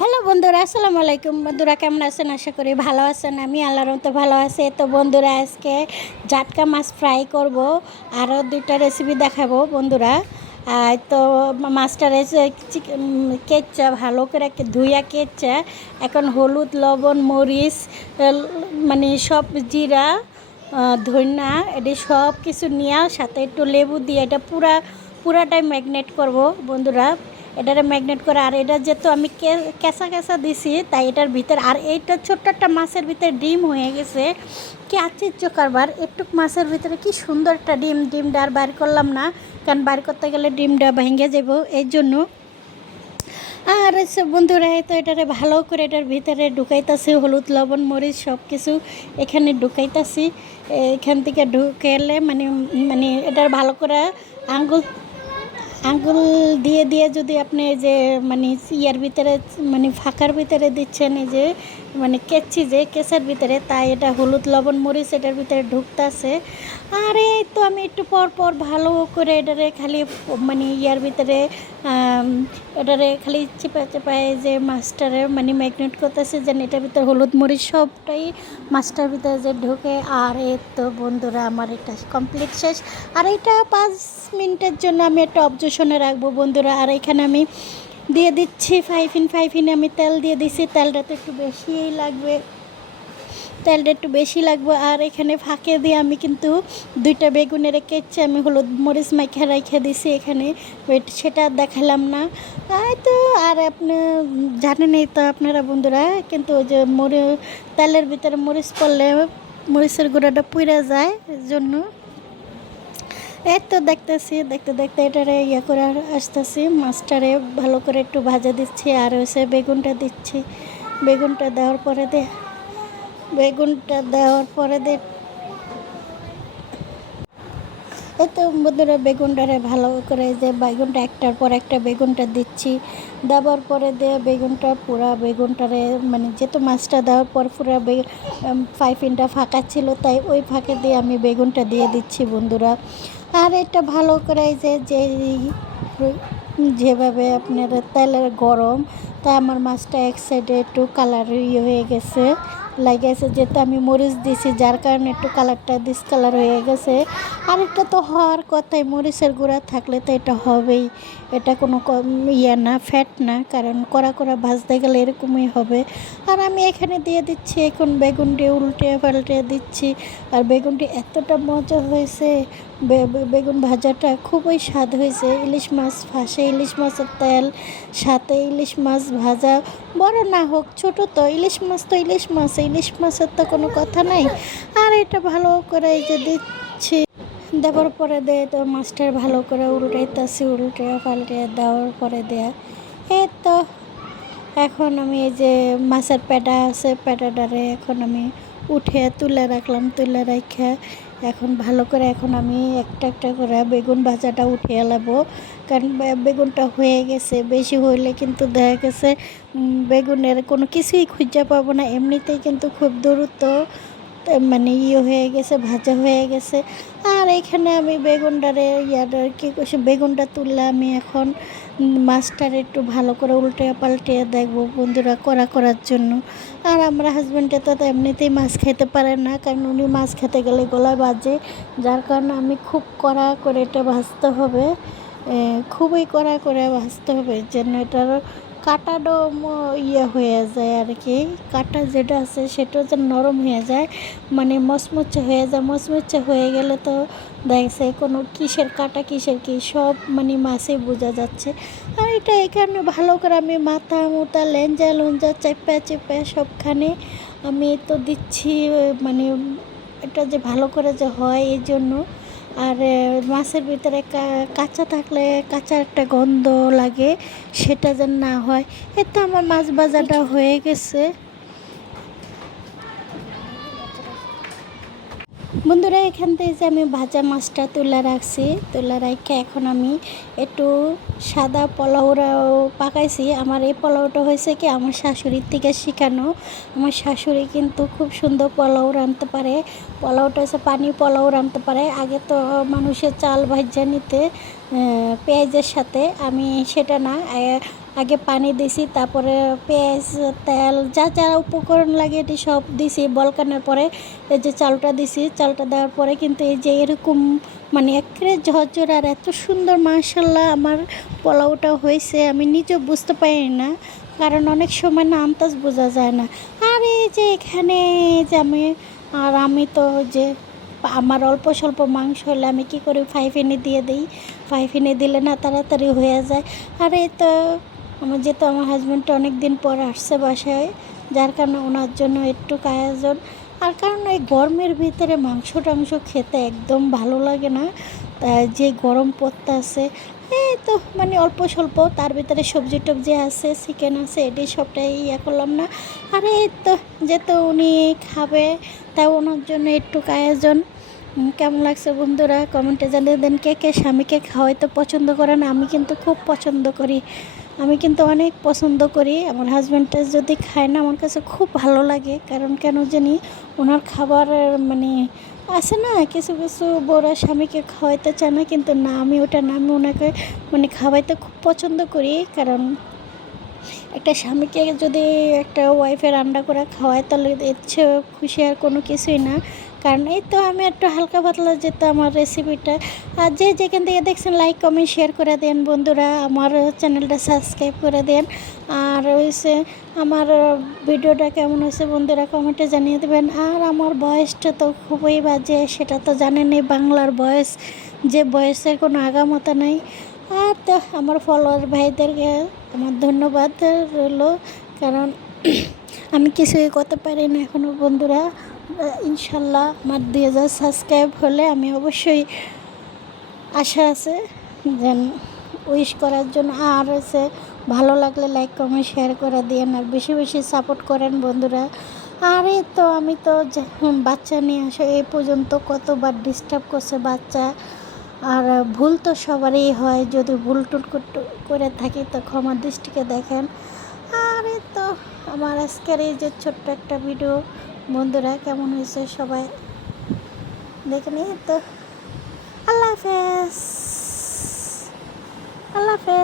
Hello বন্ধুরা, আসসালামু আলাইকুম। বন্ধুরা কেমন আছেন? আশা করি ভালো আছেন। আমি আল্লাহর মতো ভালো আছি। তো বন্ধুরা আজকে জাটকা মাছ ফ্রাই করব, আরও দুইটা রেসিপি দেখাবো বন্ধুরা। তো মাছটা কেচা ভালো করে ধুইয়া কেচা, এখন হলুদ, লবণ, মরিচ, মানে সব জিরা, ধনিয়া, এটি সব কিছু নিয়ে সাথে একটু লেবু দিয়ে এটা পুরাটাই ম্যাগনেট করব বন্ধুরা। এটারে ম্যাগনেট করে, আর এটা যেহেতু আমি কেঁচা কেঁচা দিছি তাই এটার ভিতরে, আর এইটা ছোট্ট একটা মাছের ভিতরে ডিম হয়ে গেছে। কি আশ্চর্য কারবার, একটু মাছের ভিতরে কি সুন্দর একটা ডিমটা আর বাইর করলাম না, কারণ বাইর করতে গেলে ডিমটা ভেঙে যাব এই জন্য। আর বন্ধুরা তো এটারে ভালো করে এটার ভিতরে ঢুকাইতেছি, হলুদ, লবণ, মরিচ সব কিছু এখানে ঢুকাইতেছি। এখান থেকে ঢুকেলে মানে মানে এটার ভালো করে আঙ্গুল আঙ্গুল দিয়ে দিয়ে যদি আপনি যে মানে ইয়ার ভিতরে মানে ফাঁকার ভিতরে দিচ্ছেন, এই যে মানে কেঁচার ভিতরে, তাই এটা হলুদ, লবণ, মরিচ এটার ভিতরে ঢুকতেছে। আর এই তো আমি একটু পর পর ভালো করে এটারে খালি মানে ইয়ার ভিতরে এটারে খালি চেপায় যে মাছটারে মানে ম্যাগনেট করতেছে, যেন এটার ভিতরে হলুদ, মরিচ সবটাই মাছটার ভিতরে যে ঢোকে। আর এই তো বন্ধুরা আমার এটা কমপ্লিট শেষ। আর এটা 5 মিনিটের জন্য আমি একটা অবজেশনে রাখবো বন্ধুরা। আর এখানে আমি দিয়ে দিচ্ছি 5 in আমি তেল দিয়ে দিচ্ছি। তেলটা তো একটু বেশিই লাগবে, তেলটা একটু বেশি লাগবে। আর এখানে ফাঁকে দিয়ে আমি কিন্তু দুইটা বেগুনের কেচে আমি হলুদ মরিচ মাখা রেখে দিছি এখানে, সেটা দেখালাম না। তো আর আপনি জানেনই তো আপনারা বন্ধুরা, কিন্তু ওই যে তেলের ভিতরে মরিচ পড়লে মরিচের গুঁড়োটা পুড়ে যায়, এর জন্য। এই তো দেখতে দেখতে এটারে ইয়ে করে আসতেছি, মাছটারে ভালো করে একটু ভাজা দিচ্ছি। আর হচ্ছে বেগুনটা দিচ্ছি, বেগুনটা দেওয়ার পরে এই তো বন্ধুরা বেগুনটারে ভালো করে যে বেগুনটা একটার পর একটা বেগুনটা দিচ্ছি, দেওয়ার পরে বেগুনটা পুরা বেগুনটারে মানে যেহেতু মাছটা দেওয়ার পর পুরা 5 মিনিটটা ফাঁকা ছিল, তাই ওই ফাঁকে দিয়ে আমি বেগুনটা দিয়ে দিচ্ছি বন্ধুরা। আর এটা ভালো করে যেভাবে আপনার তেলের গরম, তাই আমার মাছটা এক সাইডে একটু কালার হয়ে গেছে, লাগেছে যেহেতু আমি মরিচ দিছি, যার কারণে একটু কালারটা ডিসকালার হয়ে গেছে। আর এটা তো হওয়ার কথাই, মরিচের গুঁড়া থাকলে তো এটা হবেই, এটা কোনো না, ফ্যাট না, কারণ কড়া ভাজতে গেলে এরকমই হবে। আর আমি এখানে দিয়ে দিচ্ছি এখন বেগুনটি উল্টে পাল্টে দিচ্ছি। আর বেগুনটি এতটা মজা হয়েছে, বেগুন ভাজাটা খুবই স্বাদ হয়েছে। ইলিশ মাছ ফাঁসে, ইলিশ মাছের তেল, সাথে ইলিশ মাছ ভাজা, বড় না হোক ছোট, তো ইলিশ মাছ তো ইলিশ মাছ, ইলিশ মাছের তো কোনো কথা নাই। আর এটা ভালো করে এই যে দিচ্ছি, দেওয়ার পরে তো মাছটার ভালো করে উল্টে পাল্টে দেওয়ার পরে এই তো এখন আমি এই যে মাছের পেটা আছে, পেটাটারে এখন আমি উঠে তুলে রাখলাম, তুলে রেখে এখন ভালো করে এখন আমি একটা একটা করে বেগুন ভাজাটা উঠিয়ে নেবো, কারণ বেগুনটা হয়ে গেছে। বেশি হইলে কিন্তু দেখা গেছে বেগুনের কোনো কিছুই খুঁজে পাবো না, এমনিতেই কিন্তু খুব দ্রুত মানে হয়ে গেছে, ভাজা হয়ে গেছে। আর এখানে আমি বেগুনটারে কী করছি, বেগুনটা তুললে আমি এখন মাছটার একটু ভালো করে উল্টে পাল্টে দেখবো বন্ধুরা করার জন্য। আর আমরা হাজব্যান্ডে তো এমনিতেই মাছ খেতে পারে না, কারণ উনি মাছ খেতে গেলে গলায় বাজে, যার কারণে আমি খুব কড়া করে এটা ভাজতে হবে, খুবই কড়া করে ভাজতে হবে, যেন এটার কাটাটাও হয়ে যায় আর কি, কাটা যেটা আছে সেটাও যেন নরম হয়ে যায়, মানে মচমচে হয়ে যায়। মচমচে হয়ে গেলে তো দেখছে কোনো কিসের কাটা কিসের কি সব মানে মাছে বোঝা যাচ্ছে। আর এটা এখানে ভালো করে আমি মাথা মুথা লেঞ্জা চেপে সবখানে আমি তো দিচ্ছি, মানে এটা যে ভালো করে যে হয় এই জন্য। আর মাছের ভিতরে কাঁচা থাকলে কাঁচা একটা গন্ধ লাগে, সেটা যেন না হয়। এই তো আমার মাছ ভাজাটা হয়ে গেছে বন্ধুরা। এখান থেকে যে আমি ভাজা মাছটা তুলে রাখছি, তুলে রেখে এখন আমি একটু সাদা পোলাওরাও পাকাইছি। আমার এই পোলাওটা হয়েছে কি আমার শাশুড়ির থেকে শেখানো। আমার শাশুড়ি কিন্তু খুব সুন্দর পোলাও রাঁধতে পারে, পোলাওটা হচ্ছে পানি পোলাও রাঁধতে পারে। আগে তো মানুষের চাল ভাজা নিতে পেঁয়াজের সাথে, আমি সেটা না, আগে পানি দিছি, তারপরে পেঁয়াজ, তেল, যা যা উপকরণ লাগে এটি সব দিছি। বলকানোর পরে এই যে চালটা দিছি, চালটা দেওয়ার পরে কিন্তু এই যে এরকম মানে একেবারে ঝরঝর আর এত সুন্দর মাশাল্লাহ আমার পোলাওটা হয়েছে, আমি নিজেও বুঝতে পারি না, কারণ অনেক সময় না আন্দাজ বোঝা যায় না। আর এই যে এখানে যে আমি তো যে আমার অল্প স্বল্প মাংস হলে আমি কি করি, ফাইফিনে দিয়ে দিই। ফাইফিনে দিলে না তাড়াতাড়ি হয়ে যায়। আর এই তো যেহেতু আমার হাজব্যান্ডটা অনেক দিন পর আসছে বাসায়, যার কারণে ওনার জন্য একটু আয়োজন। আর কারণ এই গরমের ভিতরে মাংস টাংস খেতে একদম ভালো লাগে না, যে গরম পড়তে আছে এই তো মানে অল্প স্বল্প, তার ভিতরে সবজি টবজি আছে, চিকেন আছে, এটি সবটাই করলাম না। আর এই তো যেহেতু উনি খাবে, তাই ওনার জন্য একটু আয়োজন। কেমন লাগছে বন্ধুরা কমেন্টে জানিয়ে দেন। কে কে স্বামীকে খাওয়াইতে পছন্দ করেন? আমি কিন্তু খুব পছন্দ করি, আমি কিন্তু অনেক পছন্দ করি। আমার হাজব্যান্ডটা যদি খায় না আমার কাছে খুব ভালো লাগে, কারণ কেন জানি ওনার খাবার মানে আছে না, কিছু কিছু বড় স্বামীকে খাওয়াইতে চায় না, কিন্তু না আমি ওটা না, আমি ওনাকে মানে খাওয়াইতে খুব পছন্দ করি। কারণ একটা স্বামীকে যদি একটা ওয়াইফের রান্না করে খাওয়ায় তাহলে এর চেয়ে খুশি আর কোনো কিছুই না। কারণ এই তো আমি একটু হালকা পাতলা যেত আমার রেসিপিটা। আর যে যেখান থেকে দেখছেন লাইক কমেন্ট শেয়ার করে দেন বন্ধুরা, আমার চ্যানেলটা সাবস্ক্রাইব করে দেন। আর হয়েছে আমার ভিডিওটা কেমন হয়েছে বন্ধুরা কমেন্টে জানিয়ে দেবেন। আর আমার বয়সটা তো খুবই বাজে, সেটা তো জানেনই, বাংলার বয়স, যে বয়সের কোনো আগামাতা নাই। আর তো আমার ফলোয়ার ভাইদেরকে আমার ধন্যবাদ রইল, কারণ আমি কিছুই করতে পারি না এখনও বন্ধুরা। ইনশাল্লাহ আমার 2000 সাবস্ক্রাইব হলে আমি অবশ্যই আশা আছে যেন উইশ করার জন্য। আর হচ্ছে ভালো লাগলে লাইক কমেন্ট শেয়ার করে দিন, আর বেশি বেশি সাপোর্ট করেন বন্ধুরা। আর এই তো আমি তো বাচ্চা নিয়ে আসে এই পর্যন্ত কতবার ডিস্টার্ব করছে বাচ্চা। আর ভুল তো সবারই হয়, যদি ভুল টুল করে থাকি তো ক্ষমা দৃষ্টিকে দেখেন। আর এই তো আমার আজকের এই যে ছোট্ট একটা ভিডিও বন্ধুরা কেমন হয়েছে সবাই দেখে নিয়ে তো আল্লাহ হাফেজ, আল্লাহ হাফেজ।